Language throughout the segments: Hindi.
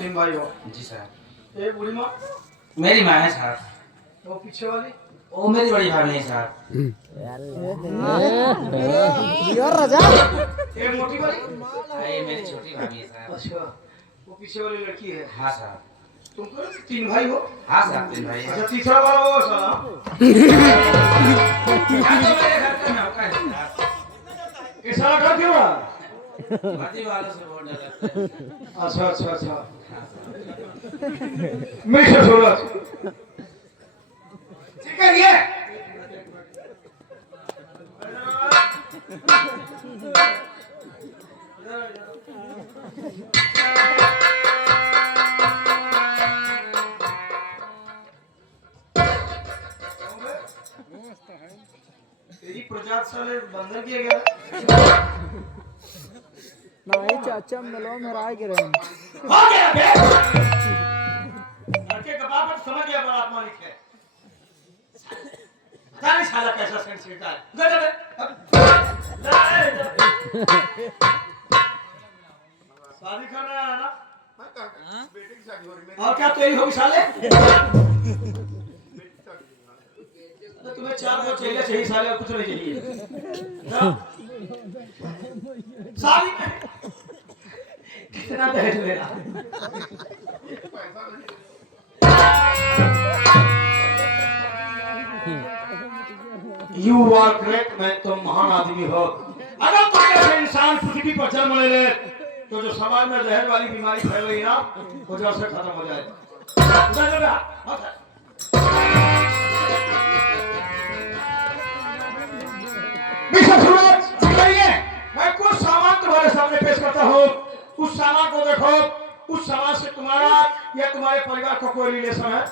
तीन भाई हो? जी साहब। एक बूढ़ी माँ, मेरी माँ है साहब। वो पीछे वाली, वो मेरी बड़ी भाभी है साहब। एक मोटी वाली, ये मेरी छोटी भाभी है साहब। अच्छा वो पीछे वाली लड़की है। हाँ साहब। तुम तीन भाई हो? हाँ साहब, तीन भाई है। अच्छा तीसरा वाला वो साला यहाँ तो मेरे घर का नौका है साहब। ये साला घर क्यों रहा? भर्ती वालों से बहुत डर लगता है। अच्छा अच्छा अच्छा हाँ साहब। मिस्टर सूरज ठीक है ये तेरी प्रजात साले बंधन किया गया नहीं चाचा मिलो मेरा गिरे हो गया बे लड़के कबाब पर समझ गया बड़ा मालिक है पता नहीं साला कैसा सेंट सीखता है गजब है शादी करना है ना बेटी की शादी हो रही है और क्या तेरी होगी साले तुम्हें चार को चाहिए साले और कुछ नहीं चाहिए शादी में कितना दहेज लेना यू आर ग्रेट मैं तुम महान आदमी हो अगर तुम ऐसे इंसान पृथ्वी पर जन्म ले ले तो जो समाज में जहर वाली बीमारी फैल रही है ना वो जड़ से खत्म हो जाए मैं कुछ सामान तुम्हारे सामने पेश करता हूँ उस सामान को देखो उस सामान से तुम्हारा या तुम्हारे परिवार का कोई रिलेशन है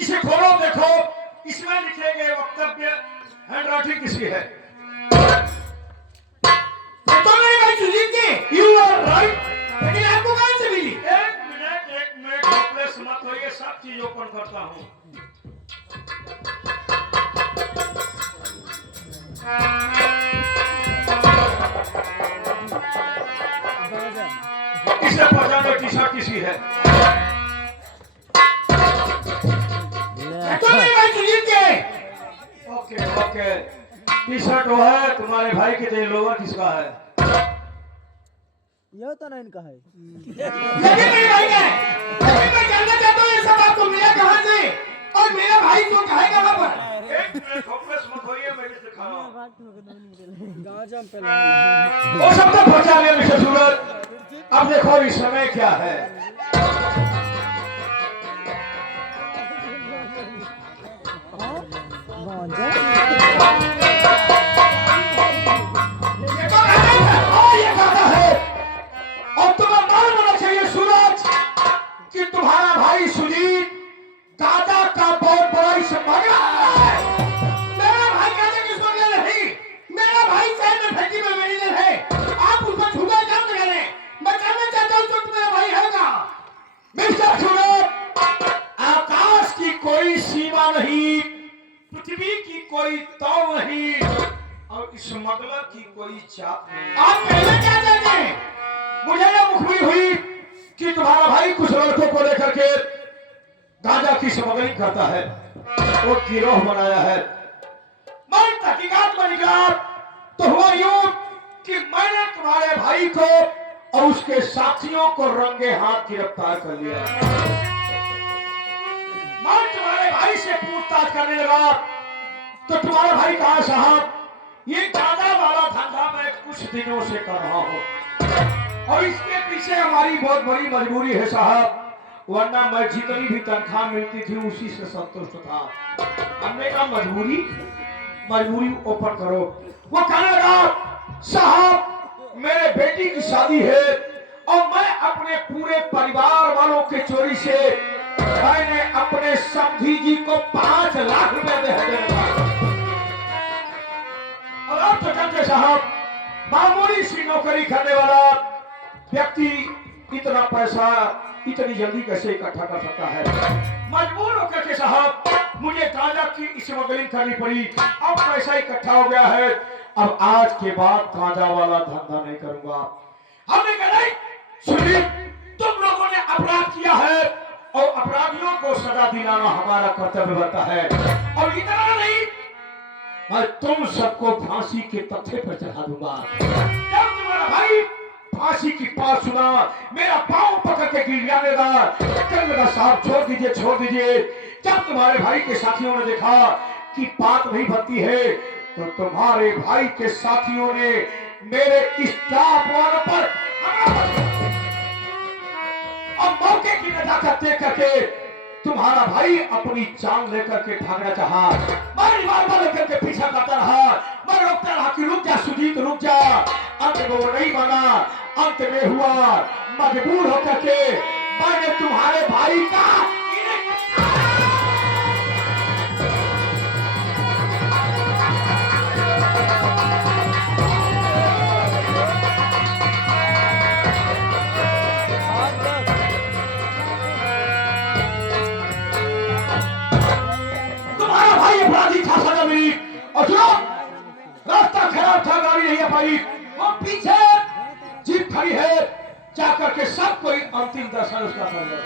इसे खोलो देखो इसमें लिखे गए वक्तव्य हैंडराइटिंग किसकी है यू आर राइट लेकिन आपको कहां से मिली एक मिनट होपलेस मत होइए सब चीज ओपन करता हूं इसे पहचानो टी शर्ट किसी है ओके ओके टी शर्ट वो है तुम्हारे भाई के लिए लोअर किसका है ये तो नहीं इनका है लेकिन मेरे भाई का है लेकिन मैं जानना चाहता हूँ ये सब आपको मिला कहाँ से और मेरा भाई तो कहाँ है कहाँ पर एक मिनट फोकस मत होइए मैं भी दिखा रहा हूँ गाजम पे वो सब तो पहुँचा गया मिस्टर सूरज अब देखो इस समय क्या है ये कहता है और तुम्हें मालूम होना चाहिए सूरज कि तुम्हारा भाई सुजीत दादा का बहुत बड़ा इसमगला है मेरा भाई कहते कि इसको नहीं मेरा भाई शहर में फैक्ट्री में मैनेजर है आप उस पर छुपा जाओ करें मैं जानना चाहता हूँ तो तुम्हारा भाई है ना मिस्टर सूरज आकाश की कोई सीमा नहीं पृथ्वी की कोई तौर नहीं और स्मगलर की कोई चाप नहीं आप पहले क्या जानते हैं मुझे यह मुखबिर हुई कि तुम्हारा भाई कुछ लड़कों को लेकर के गांजा की स्मगलिंग करता है वो गिरोह बनाया है मैं तहकीकात में निकला तो हुआ यूं कि मैंने तुम्हारे भाई को और उसके साथियों को रंगे हाथ गिरफ्तार कर लिया मैं तुम्हारे भाई से पूछताछ करने लगा तो तुम्हारा भाई कहा साहब ये गांजा वाला धंधा मैं कुछ दिनों से कर रहा हूँ और इसके पीछे हमारी बहुत बड़ी मजबूरी है साहब वरना मैं जितनी भी तनख्वाह मिलती थी उसी से संतुष्ट था हमने कहा मजबूरी ओपन करो वो कहने लगा साहब मेरे बेटी की शादी है और मैं अपने पूरे परिवार वालों के चोरी से मैंने अपने समधी जी को 5 लाख रुपए दे दिया नौकरी करने वाला व्यक्ति इतना पैसा इतनी जल्दी कैसे इकट्ठा कर सकता है? मजबूर होकर के साहब मुझे गांजा की स्मगलिंग करनी पड़ी। अब पैसा इकट्ठा हो गया है, अब आज के बाद गांजा वाला धंधा नहीं करूंगा। हमने कहा नहीं सुनी, तुम लोगों ने अपराध किया है और अपराधियों को सजा दिलाना हमारा कर्तव्य बनता है। और इतना नहीं, मैं तुम सबको फांसी के तख्ते पर चढ़ा दूंगा। जब तुम्हारा भाई फांसी की बात सुना, मेरा पांव पकड़ के गिड़गिड़ाने लगा, कहने लगा साहब छोड़ दीजिए छोड़ दीजिए। जब तुम्हारे भाई के साथियों ने देखा कि बात नहीं बनती है, तो तुम्हारे भाई के साथियों ने मेरे स्टाफ वालों पर अब मौके की नजाकत देख करके तुम्हारा भाई अपनी जान लेकर के भागना चाहा। मैं रिवाल्वर लेकर के पीछा करता रहा, मैं रोकता रहा कि रुक जा सुजीत रुक जा। अंत में वो नहीं माना, अंत में हुआ मजबूर होकर के मैंने तुम्हारे भाई का अपराधी था सजा मिली। और सुनो, रास्ता खराब था, गाड़ी नहीं आ पाई, वो पीछे जीप खड़ी है, जाकर के सब कोई अंतिम दर्शन उसका कर लो।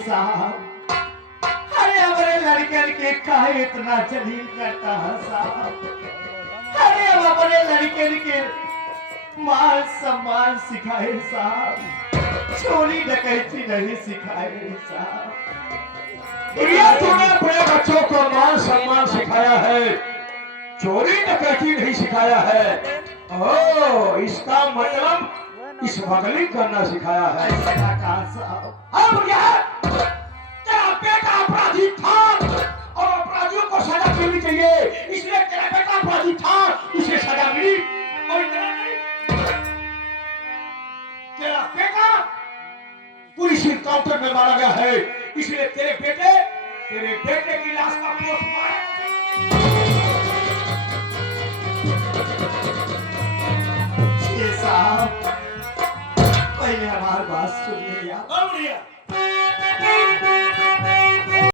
साहब, अरे हमारे लड़कन के काहे इतना जलील करता है साहब? अरे हम अपने लड़कन के मान सम्मान सिखाए साहब, चोरी डकैती नहीं सिखाए साहब। दुनिया तूने अपने बच्चों को मान सम्मान सिखाया है, चोरी डकैती नहीं सिखाया है। ओ, इसका मतलब स्मगलिंग करना सिखाया है। अब तेरा बेटा अपराधी था और अपराधियों को सजा मिलनी चाहिए, इसलिए तेरा बेटा अपराधी था, उसे सजा मिली। और तेरा बेटा पुलिस इनकाउंटर में मारा गया है, इसलिए तेरे बेटे की लाश का पोस्टमार्टम साहब, पहले हमारी बात सुनिए यार।